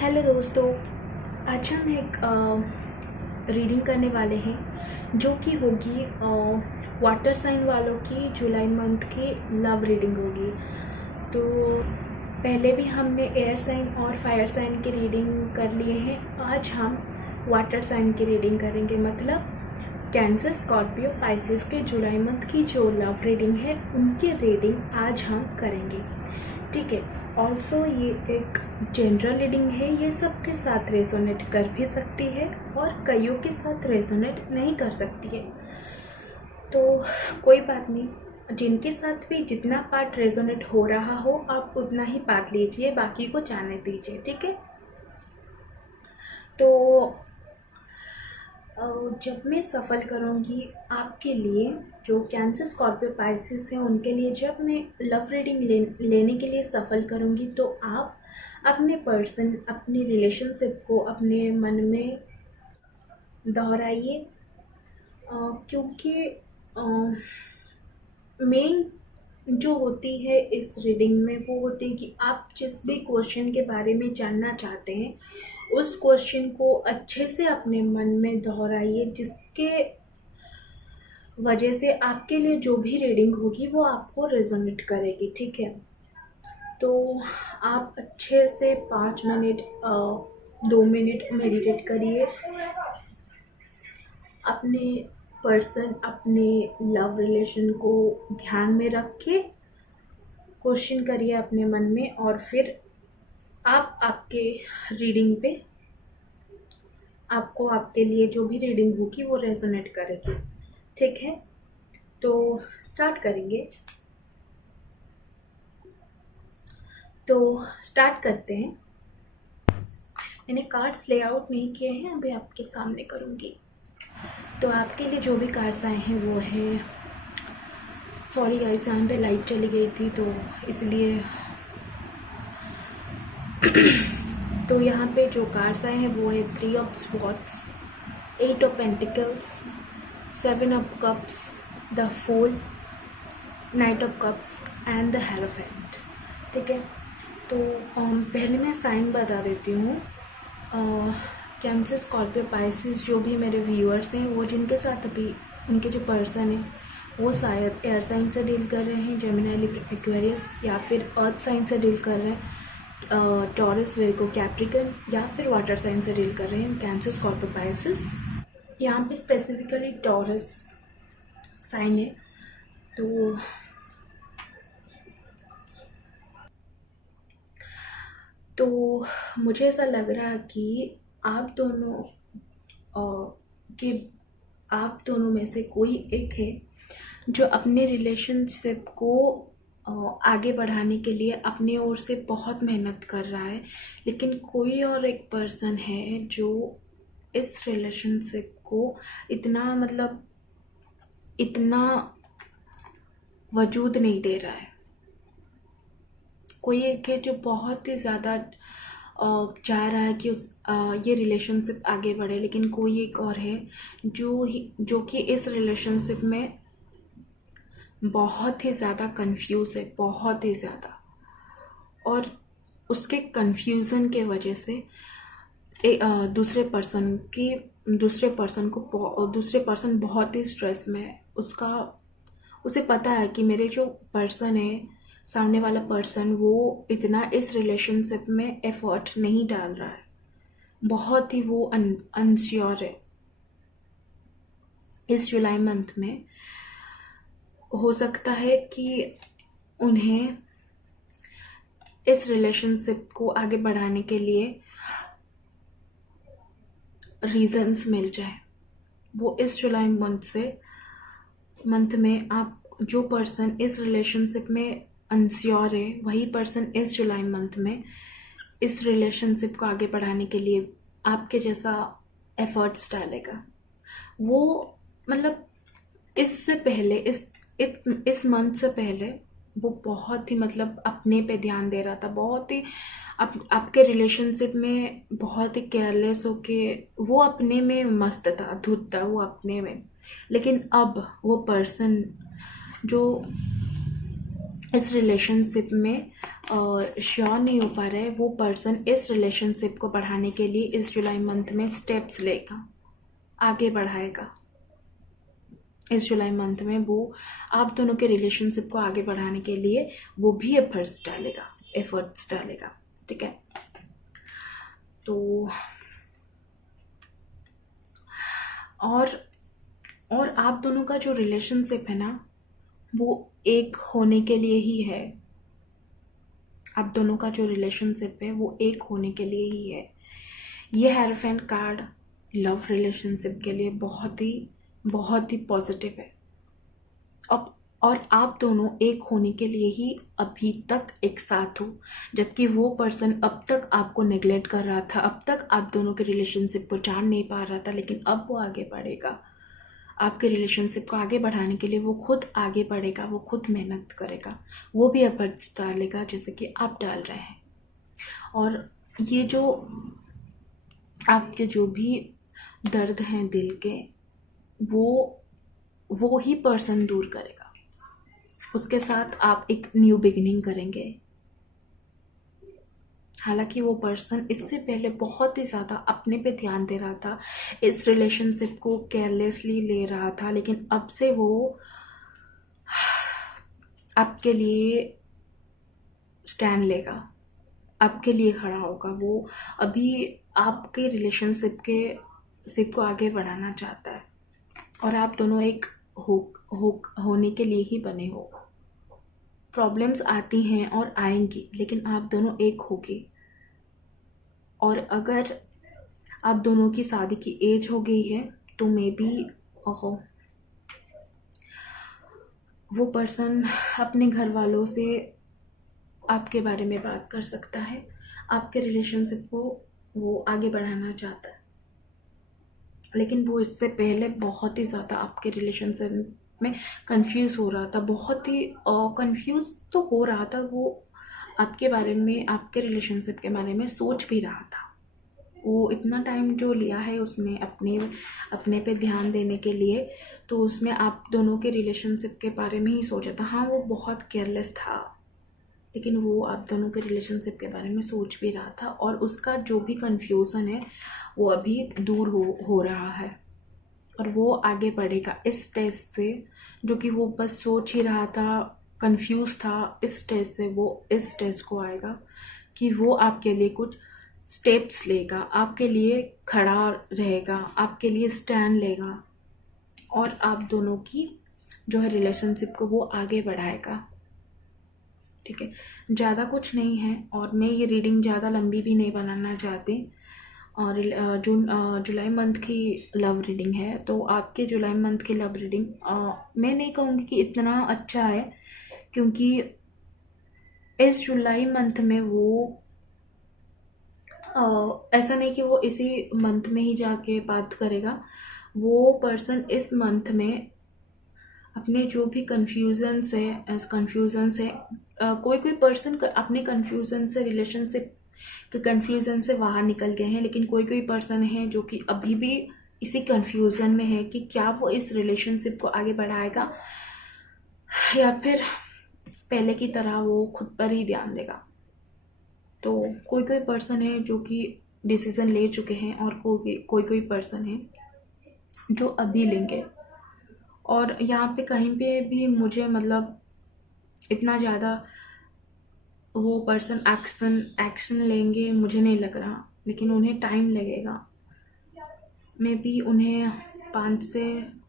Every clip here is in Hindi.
हेलो दोस्तों, आज हम एक रीडिंग करने वाले हैं जो कि होगी वाटर साइन वालों की जुलाई मंथ की लव रीडिंग होगी। तो पहले भी हमने एयर साइन और फायर साइन की रीडिंग कर लिए हैं। आज हम वाटर साइन की रीडिंग करेंगे, मतलब कैंसर, स्कॉर्पियो, पाइसेस के जुलाई मंथ की जो लव रीडिंग है उनकी रीडिंग आज हम करेंगे। ठीक है। ऑल्सो ये एक जनरल रीडिंग है, ये सबके साथ रेजोनेट कर भी सकती है और कईयों के साथ रेजोनेट नहीं कर सकती है। तो कोई बात नहीं, जिनके साथ भी जितना पार्ट रेजोनेट हो रहा हो आप उतना ही पार्ट लीजिए, बाकी को जाने दीजिए। ठीक है। तो जब मैं सफ़ल करूँगी आपके लिए, जो कैंसर, स्कॉर्पियो, पाइसेस हैं उनके लिए, जब मैं लव रीडिंग लेने के लिए सफ़ल करूँगी तो आप अपने पर्सन, अपनी रिलेशनशिप को अपने मन में दोहराइए, क्योंकि मेन जो होती है इस रीडिंग में वो होती है कि आप जिस भी क्वेश्चन के बारे में जानना चाहते हैं उस क्वेश्चन को अच्छे से अपने मन में दोहराइए, जिसके वजह से आपके लिए जो भी रीडिंग होगी वो आपको रेजोनेट करेगी। ठीक है। तो आप अच्छे से 5 मिनट 2 मिनट मेडिटेट करिए, अपने पर्सन, अपने लव रिलेशन को ध्यान में रख के क्वेश्चन करिए अपने मन में, और फिर आप आपके रीडिंग पे आपको आपके लिए जो भी रीडिंग होगी वो रेजोनेट करेगी। ठीक है। तो स्टार्ट करेंगे। तो स्टार्ट करते हैं। मैंने कार्ड्स लेआउट नहीं किए हैं, अभी आपके सामने करूँगी। तो आपके लिए जो भी कार्ड्स आए हैं वो है, सॉरी गाइस, यहाँ पे लाइट चली गई थी तो इसलिए तो यहाँ पे जो कार्ड्स आए हैं वो है 3 of swords, 8 of pentacles, 7 of cups, the fool, knight of cups and the hierophant. ठीक है। तो पहले मैं साइन बता देती हूँ। कैंसर, स्कॉर्पियो, पाइसेस जो भी मेरे व्यूअर्स हैं, वो जिनके साथ अभी उनके जो पर्सन है वो शायद एयर साइन से डील कर रहे हैं, जेमिनी, लिब्रा, एक्वेरियस, या फिर अर्थ साइन से डील कर रहे हैं, टॉरस, विर्गो, कैप्रिकन, या फिर वाटर साइन से डील कर रहे हैं। कैंसर, स्कॉर्पियो, पाइसेस, यहाँ पे स्पेसिफिकली टॉरस साइन है। तो मुझे ऐसा लग रहा है कि आप दोनों के आप दोनों में से कोई एक है जो अपने रिलेशनशिप को आगे बढ़ाने के लिए अपनी ओर से बहुत मेहनत कर रहा है, लेकिन कोई और एक पर्सन है जो इस रिलेशनशिप को इतना वजूद नहीं दे रहा है। कोई एक है जो बहुत ही ज़्यादा चाह रहा है कि ये रिलेशनशिप आगे बढ़े, लेकिन कोई एक और है जो कि इस रिलेशनशिप में बहुत ही ज़्यादा कंफ्यूज है, बहुत ही ज़्यादा। और उसके कंफ्यूजन के वजह से दूसरे पर्सन बहुत ही स्ट्रेस में है। उसे पता है कि मेरे जो पर्सन है, सामने वाला पर्सन, वो इतना इस रिलेशनशिप में एफर्ट नहीं डाल रहा है, बहुत ही वो अनश्योर है। इस जुलाई मंथ में हो सकता है कि उन्हें इस रिलेशनशिप को आगे बढ़ाने के लिए रीजंस मिल जाए। वो इस जुलाई मंथ में आप जो पर्सन इस रिलेशनशिप में अनश्योर है, वही पर्सन इस जुलाई मंथ में इस रिलेशनशिप को आगे बढ़ाने के लिए आपके जैसा एफर्ट्स डालेगा। वो मतलब इससे पहले इस मंथ से पहले वो बहुत ही अपने पे ध्यान दे रहा था, बहुत ही आपके रिलेशनशिप में बहुत ही केयरलेस होके वो अपने में मस्त था, धुत था वो अपने में। लेकिन अब वो पर्सन जो इस रिलेशनशिप में श्योर नहीं हो पा रहा है, वो पर्सन इस रिलेशनशिप को बढ़ाने के लिए इस जुलाई मंथ में स्टेप्स लेगा, आगे बढ़ाएगा। इस जुलाई मंथ में वो आप दोनों के रिलेशनशिप को आगे बढ़ाने के लिए वो भी एफर्ट्स डालेगा। ठीक है, तो और आप दोनों का जो रिलेशनशिप है ना, वो एक होने के लिए ही है। आप दोनों का जो रिलेशनशिप है वो एक होने के लिए ही है। ये हेयरफेंट कार्ड लव रिलेशनशिप के लिए बहुत ही पॉजिटिव है। अब और आप दोनों एक होने के लिए ही अभी तक एक साथ हो, जबकि वो पर्सन अब तक आपको नेग्लेक्ट कर रहा था, अब तक आप दोनों के रिलेशनशिप को जान नहीं पा रहा था, लेकिन अब वो आगे बढ़ेगा। आपके रिलेशनशिप को आगे बढ़ाने के लिए वो खुद आगे बढ़ेगा, वो खुद मेहनत करेगा, वो भी एफर्ट्स डालेगा जैसे कि आप डाल रहे हैं। और ये जो आपके जो भी दर्द हैं दिल के, वो ही पर्सन दूर करेगा। उसके साथ आप एक न्यू बिगिनिंग करेंगे। हालांकि वो पर्सन इससे पहले बहुत ही ज़्यादा अपने पे ध्यान दे रहा था, इस रिलेशनशिप को केयरलेसली ले रहा था, लेकिन अब से वो आपके लिए स्टैंड लेगा, आपके लिए खड़ा होगा। वो अभी आपके रिलेशनशिप को आगे बढ़ाना चाहता है, और आप दोनों एक होने के लिए ही बने हो। प्रॉब्लम्स आती हैं और आएंगी, लेकिन आप दोनों एक होगे। और अगर आप दोनों की शादी की एज हो गई है तो मे बी वो पर्सन अपने घर वालों से आपके बारे में बात कर सकता है, आपके रिलेशनशिप को वो आगे बढ़ाना चाहता है। लेकिन वो इससे पहले बहुत ही ज़्यादा आपके रिलेशनशिप में कंफ्यूज हो रहा था, बहुत ही कंफ्यूज तो हो रहा था। वो आपके बारे में, आपके रिलेशनशिप के बारे में सोच भी रहा था। वो इतना टाइम जो लिया है उसने अपने पे ध्यान देने के लिए, तो उसने आप दोनों के रिलेशनशिप के बारे में ही सोचा था। हाँ, वो बहुत केयरलेस था, लेकिन वो आप दोनों के रिलेशनशिप के बारे में सोच भी रहा था, और उसका जो भी कन्फ्यूज़न है वो अभी दूर हो रहा है, और वो आगे बढ़ेगा इस स्टेज से। जो कि वो बस सोच ही रहा था, कंफ्यूज था, इस स्टेज से वो इस स्टेज को आएगा कि वो आपके लिए कुछ स्टेप्स लेगा, आपके लिए खड़ा रहेगा, आपके लिए स्टैंड लेगा, और आप दोनों की जो है रिलेशनशिप को वो आगे बढ़ाएगा। ठीक है, ज़्यादा कुछ नहीं है, और मैं ये रीडिंग ज़्यादा लंबी भी नहीं बनाना चाहती। और जुलाई मंथ की लव रीडिंग है, तो आपके जुलाई मंथ की लव रीडिंग मैं नहीं कहूँगी कि इतना अच्छा है, क्योंकि इस जुलाई मंथ में वो ऐसा नहीं कि वो इसी मंथ में ही जाके बात करेगा। वो पर्सन इस मंथ में अपने जो भी कन्फ्यूज़न है, कोई पर्सन अपने कन्फ्यूज़न से, रिलेशनशिप के कन्फ्यूज़न से बाहर निकल गए हैं, लेकिन कोई पर्सन है जो कि अभी भी इसी कन्फ्यूज़न में है कि क्या वो इस रिलेशनशिप को आगे बढ़ाएगा या फिर पहले की तरह वो खुद पर ही ध्यान देगा। तो कोई पर्सन है जो कि डिसीज़न ले चुके हैं, और कोई पर्सन है जो अभी लेंगे। और यहाँ पे कहीं पे भी मुझे मतलब इतना ज़्यादा वो पर्सन एक्शन लेंगे मुझे नहीं लग रहा, लेकिन उन्हें टाइम लगेगा। मे बी उन्हें 5 से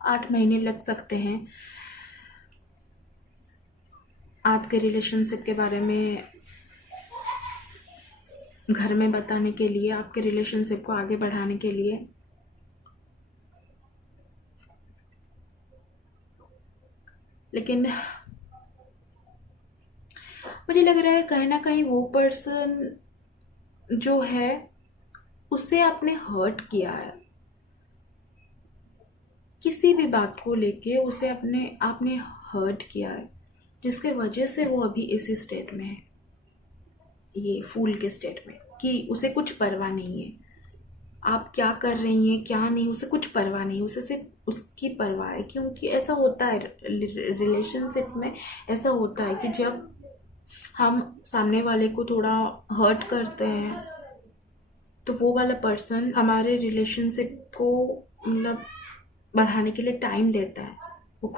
8 महीने लग सकते हैं आपके रिलेशनशिप के बारे में घर में बताने के लिए, आपके रिलेशनशिप को आगे बढ़ाने के लिए। लेकिन मुझे लग रहा है कहीं ना कहीं वो पर्सन जो है उसे आपने हर्ट किया है, किसी भी बात को लेके उसे आपने हर्ट किया है, जिसके वजह से वो अभी इसी स्टेट में है, ये फूल के स्टेट में, कि उसे कुछ परवाह नहीं है आप क्या कर रही हैं क्या नहीं, उसे कुछ परवाह नहीं, उसे सिर्फ उसकी परवाह है। क्योंकि ऐसा होता है रिलेशनशिप में, ऐसा होता है कि जब हम सामने वाले को थोड़ा हर्ट करते हैं तो वो वाला पर्सन हमारे रिलेशनशिप को मतलब बढ़ाने के लिए टाइम लेता है, वो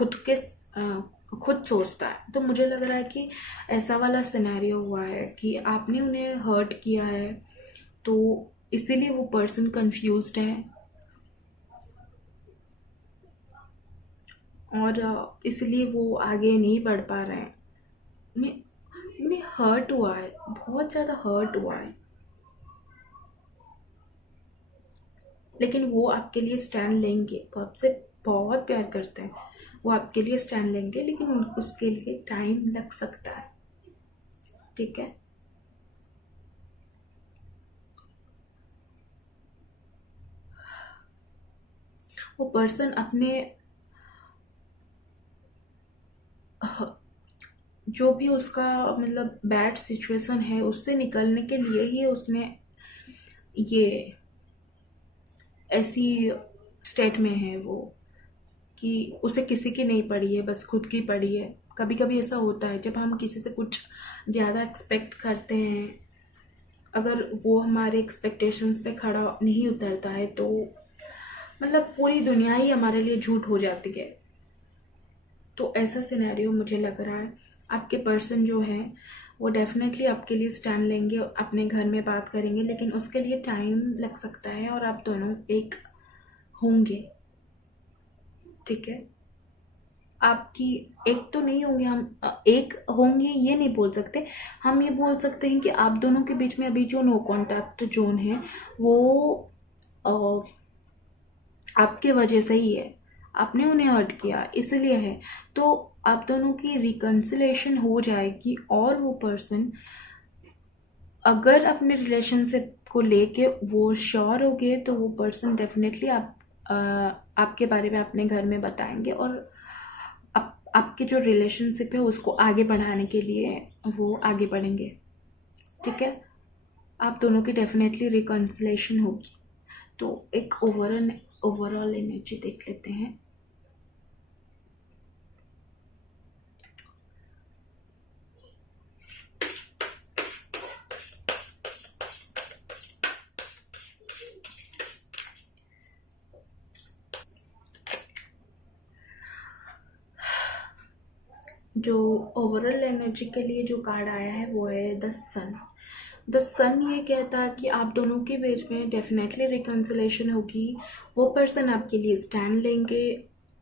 खुद सोचता है। तो मुझे लग रहा है कि ऐसा वाला सिनेरियो हुआ है कि आपने उन्हें हर्ट किया है, तो इसीलिए वो पर्सन कंफ्यूज्ड है और इसलिए वो आगे नहीं बढ़ पा रहे हैं। उन्हें उन्हें हर्ट हुआ है, बहुत ज़्यादा हर्ट हुआ है, लेकिन वो आपके लिए स्टैंड लेंगे। वो आपसे बहुत प्यार करते हैं, वो आपके लिए स्टैंड लेंगे, लेकिन उसके लिए टाइम लग सकता है। ठीक है, वो पर्सन अपने जो भी उसका मतलब बैड सिचुएशन है उससे निकलने के लिए ही उसने ये ऐसी स्टेट में है वो कि उसे किसी की नहीं पड़ी है, बस खुद की पड़ी है। कभी कभी ऐसा होता है जब हम किसी से कुछ ज़्यादा एक्सपेक्ट करते हैं, अगर वो हमारे एक्सपेक्टेशंस पे खड़ा नहीं उतरता है तो मतलब पूरी दुनिया ही हमारे लिए झूठ हो जाती है। तो ऐसा सिनेरियो मुझे लग रहा है। आपके पर्सन जो है वो डेफिनेटली आपके लिए स्टैंड लेंगे, अपने घर में बात करेंगे, लेकिन उसके लिए टाइम लग सकता है और आप दोनों एक होंगे। ठीक है, आपकी एक तो नहीं होंगे, हम एक होंगे ये नहीं बोल सकते। हम ये बोल सकते हैं कि आप दोनों के बीच में अभी जो नो कॉन्टैक्ट जोन है वो अ, आपके वजह से ही है, आपने उन्हें हर्ट किया इसलिए है। तो आप दोनों की रिकन्सिलेशन हो जाएगी और वो पर्सन अगर अपने रिलेशनशिप को लेके वो श्योर हो गए तो वो पर्सन डेफिनेटली आपके बारे में अपने घर में बताएंगे और आपके जो रिलेशनशिप है उसको आगे बढ़ाने के लिए वो आगे बढ़ेंगे। ठीक है, आप दोनों की डेफिनेटली रिकन्सिलेशन होगी। तो एक ओवरऑल एनर्जी देख लेते हैं। जो ओवरऑल एनर्जी के लिए जो कार्ड आया है वो है द सन। द सन ये कहता है कि आप दोनों के बीच में डेफिनेटली रिकन्सिलेशन होगी, वो पर्सन आपके लिए स्टैंड लेंगे।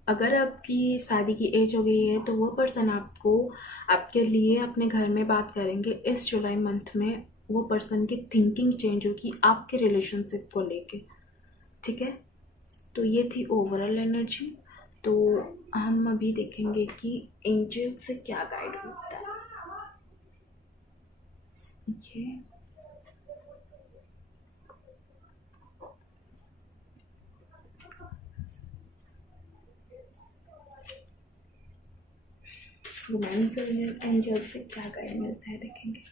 अगर आपकी शादी की एज हो गई है तो वो पर्सन आपके लिए अपने घर में बात करेंगे इस जुलाई मंथ में। वो पर्सन की थिंकिंग चेंज होगी आपके रिलेशनशिप को लेके। ठीक है, तो ये थी ओवरऑल एनर्जी। तो हम अभी देखेंगे कि एंजल से क्या गाइड होता है। ये रोमांस में एंजल से क्या गाइड मिलता है देखेंगे।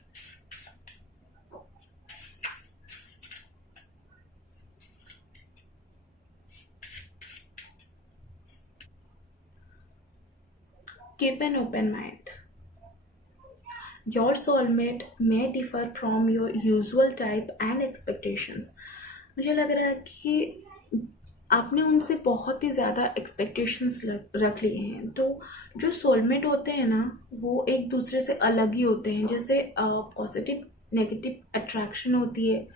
Keep an open mind, your soulmate may differ from your usual type and expectations. मुझे लग रहा है कि आपने उनसे बहुत ही ज़्यादा एक्सपेक्टेशंस रख लिए हैं। तो जो सोलमेट होते हैं ना वो एक दूसरे से अलग ही होते हैं। जैसे पॉजिटिव नेगेटिव अट्रैक्शन होती है,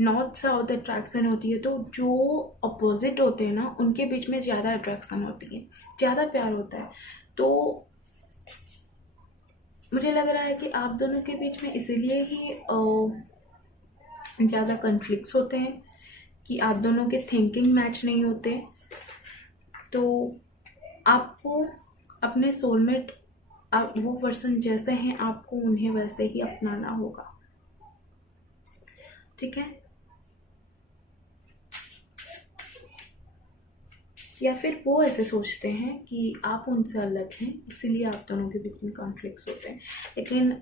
नॉर्थ साउथ अट्रैक्शन होती है, तो जो अपोजिट होते हैं ना उनके बीच में ज़्यादा अट्रैक्शन होती है, ज़्यादा प्यार होता है। तो मुझे लग रहा है कि आप दोनों के बीच में इसीलिए ही ज़्यादा कन्फ्लिक्ट्स होते हैं कि आप दोनों के थिंकिंग मैच नहीं होते। तो आपको अपने सोलमेट वो पर्सन जैसे हैं आपको उन्हें वैसे ही अपनाना होगा। ठीक है, या फिर वो ऐसे सोचते हैं कि आप उनसे अलग हैं इसीलिए आप दोनों के बीच में कॉन्फ्लिक्ट्स होते हैं, लेकिन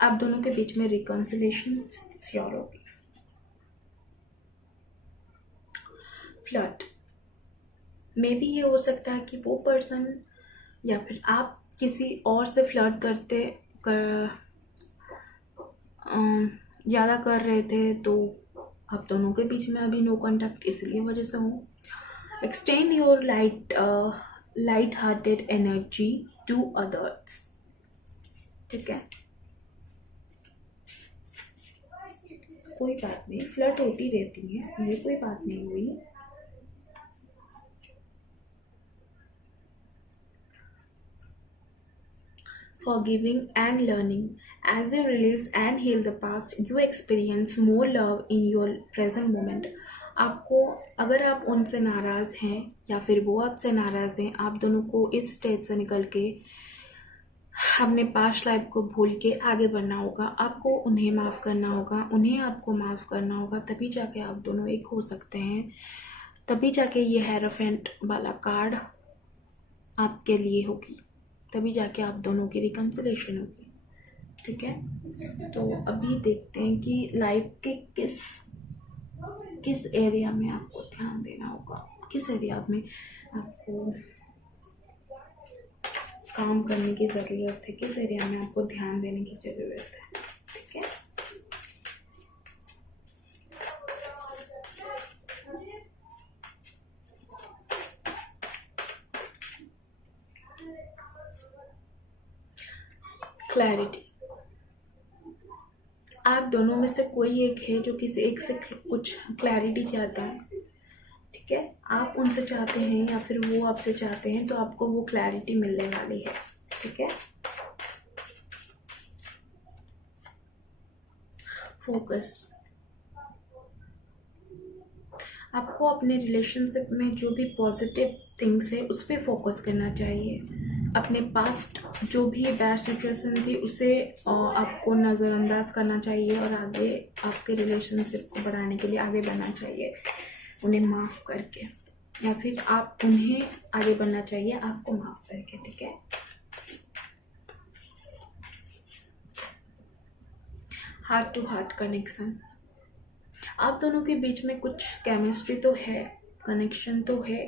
आप दोनों के बीच में रिकॉन्सिलेशन श्योर होगी। फ्लर्ट मे बी ये हो सकता है कि वो पर्सन या फिर आप किसी और से फ्लर्ट करते कर ज़्यादा कर रहे थे, तो आप दोनों के बीच में अभी नो कॉन्टैक्ट इसलिए वजह से हो। Extend your light hearted energy to others, ठीक है। कोई बात नहीं, फ्लर्ट होती रहती है, ये कोई बात नहीं हुई। Forgiving and learning. As you release and heal the past, you experience more love in your present moment. आपको, अगर आप उनसे नाराज़ हैं या फिर वो आपसे नाराज़ हैं, आप दोनों को इस स्टेज से निकल के अपने पास्ट लाइफ को भूल के आगे बढ़ना होगा। आपको उन्हें माफ़ करना होगा, उन्हें आपको माफ़ करना होगा, तभी जाके आप दोनों एक हो सकते हैं। तभी जाके ये हेरोफेंट वाला कार्ड आपके लिए होगी, तभी जाके आप दोनों की रिकन्सिलेशन होगी, ठीक है। तो अभी देखते हैं कि लाइफ के किस एरिया में आपको ध्यान देना होगा, किस एरिया में आपको काम करने की ज़रूरत है, किस एरिया में आपको ध्यान देने की ज़रूरत है, ठीक है। क्लैरिटी। आप दोनों में से कोई एक है जो किसी एक से कुछ क्लैरिटी चाहता है, ठीक है। आप उनसे चाहते हैं या फिर वो आपसे चाहते हैं, तो आपको वो क्लैरिटी मिलने वाली है, ठीक है। फोकस। आपको अपने रिलेशनशिप में जो भी पॉजिटिव थिंग्स है उस पर फोकस करना चाहिए। अपने पास्ट जो भी बैड सिचुएशन थी उसे आपको नज़रअंदाज करना चाहिए और आगे आपके रिलेशनशिप को बढ़ाने के लिए आगे बढ़ना चाहिए, उन्हें माफ़ करके, या फिर आप उन्हें आगे बढ़ना चाहिए आपको माफ़ करके, ठीक है। Heart to heart connection. आप दोनों के बीच में कुछ केमिस्ट्री तो है, कनेक्शन तो है,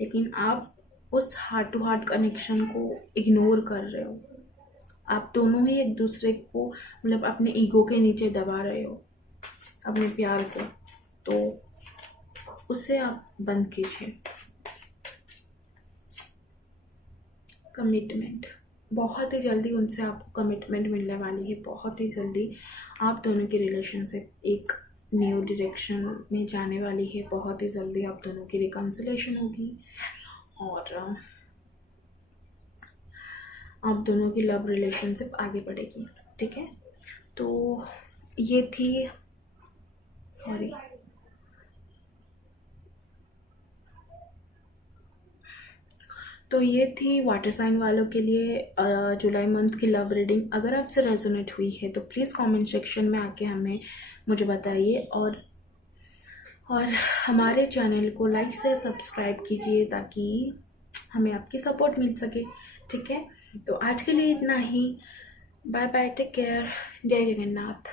लेकिन आप उस हार्ट टू हार्ट कनेक्शन को इग्नोर कर रहे हो। आप दोनों ही एक दूसरे को मतलब अपने ईगो के नीचे दबा रहे हो अपने प्यार को, तो उसे आप बंद कीजिए। कमिटमेंट। बहुत ही जल्दी उनसे आपको कमिटमेंट मिलने वाली है, बहुत ही जल्दी आप दोनों की रिलेशनशिप एक न्यू डायरेक्शन में जाने वाली है, बहुत ही जल्दी आप दोनों की रिकन्सिलेशन होगी और आप दोनों की लव रिलेशनशिप आगे बढ़ेगी, ठीक है। तो ये थी ये थी वाटर साइन वालों के लिए जुलाई मंथ की लव रीडिंग। अगर आपसे रेजोनेट हुई है तो प्लीज़ कमेंट सेक्शन में आके मुझे बताइए और हमारे चैनल को लाइक से सब्सक्राइब कीजिए ताकि हमें आपकी सपोर्ट मिल सके, ठीक है। तो आज के लिए इतना ही। बाय बाय, टेक केयर, जय जगन्नाथ।